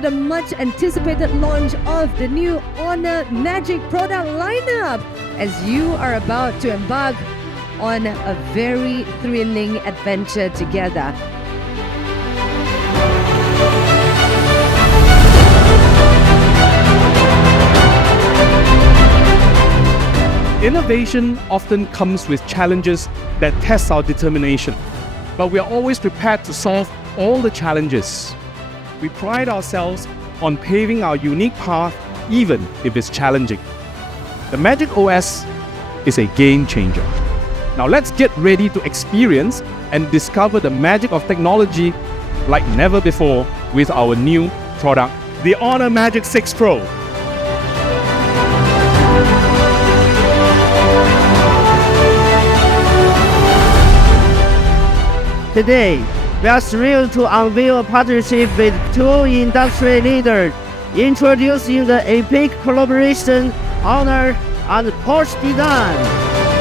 to the much anticipated launch of the new Honor Magic product lineup as you are about to embark on a very thrilling adventure together. Innovation often comes with challenges that test our determination, but we are always prepared to solve all the challenges. We pride ourselves on paving our unique path even if it's challenging. The Magic OS is a game changer. Now let's get ready to experience and discover the magic of technology like never before with our new product, the Honor Magic 6 Pro. Today, we are thrilled to unveil a partnership with two industry leaders, introducing the epic collaboration Honor and Porsche Design.